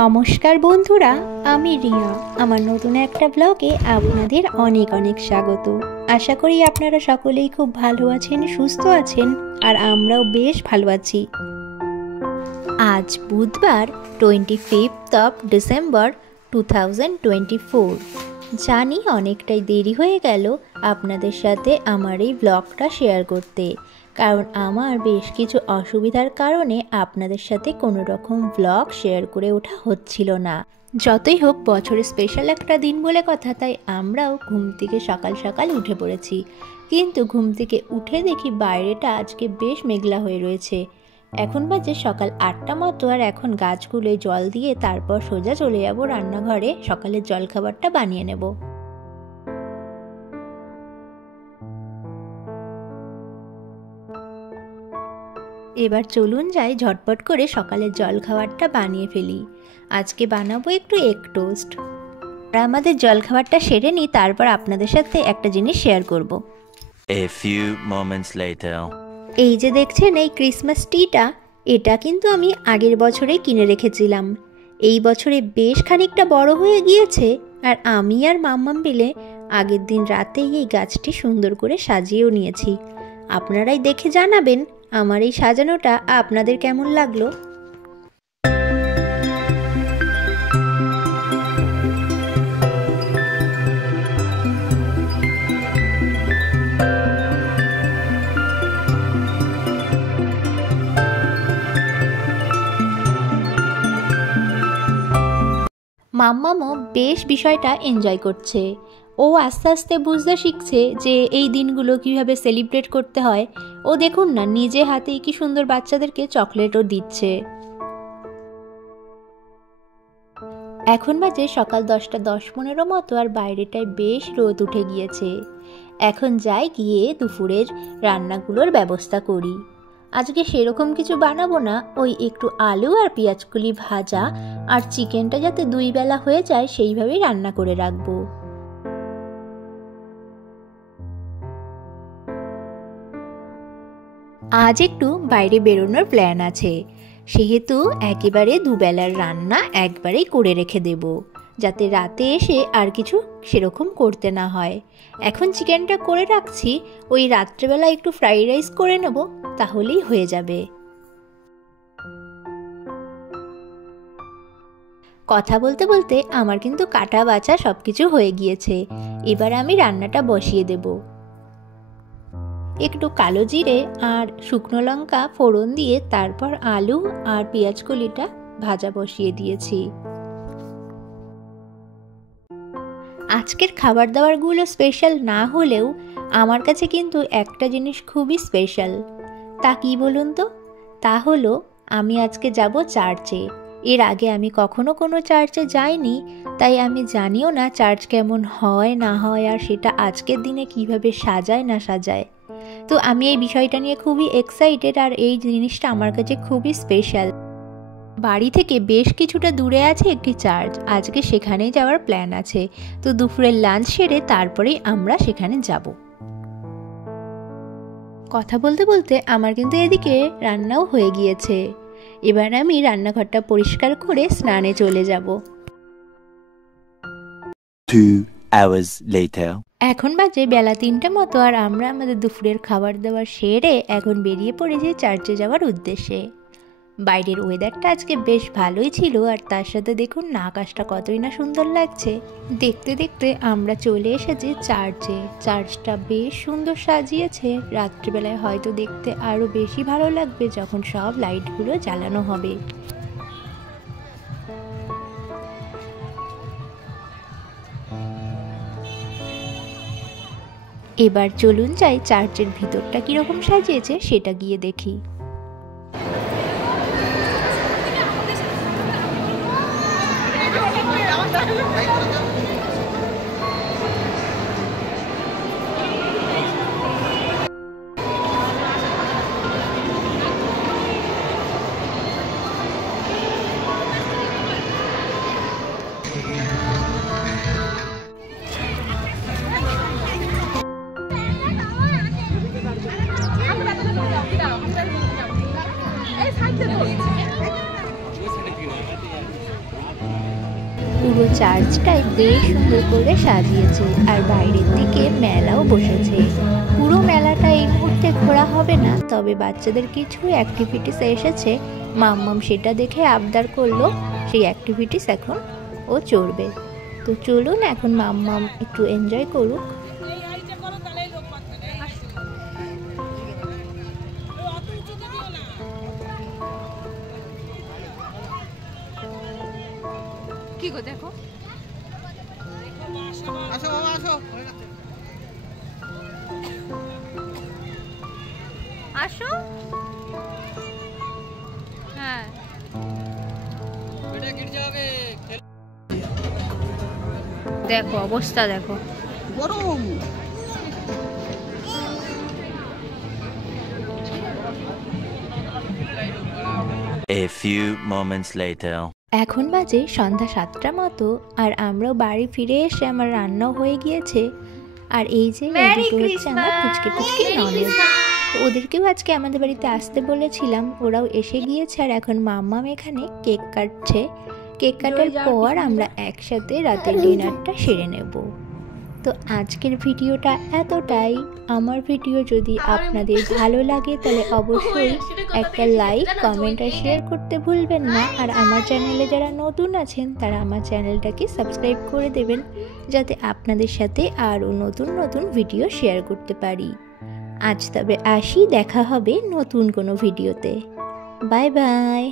নমস্কার বন্ধুরা, আমি রিয়া। আমার নতুন একটা ব্লগে আপনাদের অনেক অনেক স্বাগত। আশা করি আপনারা সকলেই খুব ভালো আছেন, সুস্থ আছেন, আর আমরাও বেশ ভালো আছি। আজ বুধবার 25 ডিসেম্বর 2024। জানি অনেকটাই দেরি হয়ে গেল আপনাদের সাথে আমার এই ব্লগটা শেয়ার করতে, কারণ আমার বেশ কিছু অসুবিধার কারণে আপনাদের সাথে কোনো রকম ব্লগ শেয়ার করে ওঠা হচ্ছিল না। যতই হোক বছরের স্পেশাল একটা দিন বলে কথা, তাই আমরাও ঘুম থেকে সকাল সকাল উঠে পড়েছি। কিন্তু ঘুম থেকে উঠে দেখি বাইরেটা আজকে বেশ মেঘলা হয়ে রয়েছে। এখন বাজে সকাল 8টা মতো, আর এখন গাছগুলোয় জল দিয়ে তারপর সোজা চলে যাব রান্নাঘরে সকালের জলখাবারটা বানিয়ে নেব। এবার চলুন যাই ঝটপট করে সকালের জলখাবারটা বানিয়ে ফেলি। আজকে বানাবো একটু এগ টোস্ট। আর আমাদের জলখাবারটা সেরে নিই, তারপর আপনাদের সাথে একটা জিনিস শেয়ার করব। A few moments later. এই যে দেখছেন এই ক্রিসমাস ট্রিটা, এটা কিন্তু আমি আগের বছরেই কিনে রেখেছিলাম। এই বছরে বেশ খানিকটা বড় হয়ে গিয়েছে, আর আমি আর মাম্মাম মিলে আগের দিন রাতেই এই গাছটি সুন্দর করে সাজিয়েও নিয়েছি। আপনারাই দেখে জানাবেন আমার এই সাজানোটা আপনাদের কেমন লাগলো। মাম্মামও বেশ বিষয়টা এনজয় করছে। ও আস্তে আস্তে বুঝতে শিখছে যে এই দিনগুলো কিভাবে সেলিব্রেট করতে হয়। ও দেখুন না, নিজে হাতেই কি সুন্দর বাচ্চাদেরকে চকলেটও দিচ্ছে। এখন বাজে সকাল 10:10-15 মতো, আর বাইরেটায় বেশ রোদ উঠে গিয়েছে। এখন যাই গিয়ে দুপুরের রান্নাগুলোর ব্যবস্থা করি। আজকে সেরকম কিছু বানাবো না, ওই একটু আলু আর পেঁয়াজকলি ভাজা আর চিকেনটা যাতে 2 বেলা হয়ে যায় সেইভাবেই রান্না করে রাখবো। আজ একটু বাইরে বেরোনোর প্ল্যান আছে, সেহেতু একেবারে 2 বেলার রান্না একবারেই করে রেখে দেব, যাতে রাতে এসে আর কিছু সেরকম করতে না হয়। এখন চিকেনটা করে রাখছি, ওই রাত্রেবেলা একটু ফ্রাইড রাইস করে নেব, তাহলেই হয়ে যাবে। কথা বলতে বলতে আমার কিন্তু কাটা বাছা সবকিছু হয়ে গিয়েছে। এবার আমি রান্নাটা বসিয়ে দেব। একটু কালো জিরে আর শুকনো লঙ্কা ফোড়ন দিয়ে তারপর আলু আর পেঁয়াজ কলিটা ভাজা বসিয়ে দিয়েছি। আজকের খাবার দাবারগুলো স্পেশাল না হলেও আমার কাছে কিন্তু একটা জিনিস খুবই স্পেশাল। তা কি বলুন তো? তা হলো আমি আজকে যাব চার্চে। এর আগে আমি কখনো কোনো চার্চে যাইনি, তাই আমি জানিও না চার্চ কেমন হয় না হয়, আর সেটা আজকের দিনে কিভাবে সাজায় না সাজায়। তো আমি এই বিষয়টা নিয়ে খুবই এক্সাইটেড, আর এই জিনিসটা আমার কাছে খুবই স্পেশাল। বাড়ি থেকে বেশ কিছুটা দূরে আছে একটি চার্চ, আজকে সেখানেই যাওয়ার প্ল্যান আছে। তো দুপুরের লাঞ্চ সেরে তারপরেই আমরা সেখানে যাব। কথা বলতে বলতে আমার কিন্তু এদিকে রান্নাও হয়ে গিয়েছে। এবার আমি রান্নাঘরটা পরিষ্কার করে স্নানে চলে যাব। 2 hours later. এখন বাজে বেলা 3টে মতো, আর আমরা আমাদের দুপুরের খাবার দাবার সেরে এখন বেরিয়ে পড়েছি চার্চে যাওয়ার উদ্দেশ্যে। বাইরের ওয়েদারটা আজকে বেশ ভালোই ছিল, আর তার সাথে দেখুন না আকাশটা কতই না সুন্দর লাগছে। দেখতে দেখতে আমরা চলে এসেছি চার্চে। চার্চটা বেশ সুন্দর সাজিয়েছে। রাত্রিবেলায় হয়তো দেখতে আরও বেশি ভালো লাগবে যখন সব লাইটগুলো জ্বালানো হবে। এবার চলুন যাই চার্চের ভিতরটা কিরকম সাজিয়েছে সেটা গিয়ে দেখি। পুরো চার্চটাই বেশ সুন্দর করে সাজিয়েছে আর বাইরের দিকে মেলাও বসেছে। পুরো মেলাটা এই মুহূর্তে ঘোরা হবে না, তবে বাচ্চাদের কিছু অ্যাক্টিভিটিস এসেছে, মাম্মাম সেটা দেখে আবদার করলো সেই অ্যাক্টিভিটিস এখন ও চড়বে। তো চলুন এখন মাম্মাম একটু এনজয় করুক। কি গো দেখো, আসো বাবা আসো, আসো। হ্যাঁ দেখো অবস্থা দেখো, গরম। A few moments later. এখন বাজে সন্ধ্যা 7টা মতো আর আমরাও বাড়ি ফিরে এসে আমার রান্নাও হয়ে গিয়েছে। আর এই যে হচ্ছে আমার পুচকে ননদ, ওদেরকেও আজকে আমাদের বাড়িতে আসতে বলেছিলাম, ওরাও এসে গিয়েছে। আর এখন মাম্মাম এখানে কেক কাটছে। কেক কাটার পর আমরা একসাথে রাতের ডিনারটা সেরে নেব। তো আজকের ভিডিওটা এতটাই। আমার ভিডিও যদি আপনাদের ভালো লাগে তাহলে অবশ্যই একটা লাইক, কমেন্ট আর শেয়ার করতে ভুলবেন না। আর আমার চ্যানেলে যারা নতুন আছেন তারা আমার চ্যানেলটাকে সাবস্ক্রাইব করে দেবেন, যাতে আপনাদের সাথে আরও নতুন নতুন ভিডিও শেয়ার করতে পারি। আজ তবে আসি, দেখা হবে নতুন কোনো ভিডিওতে। Bye bye.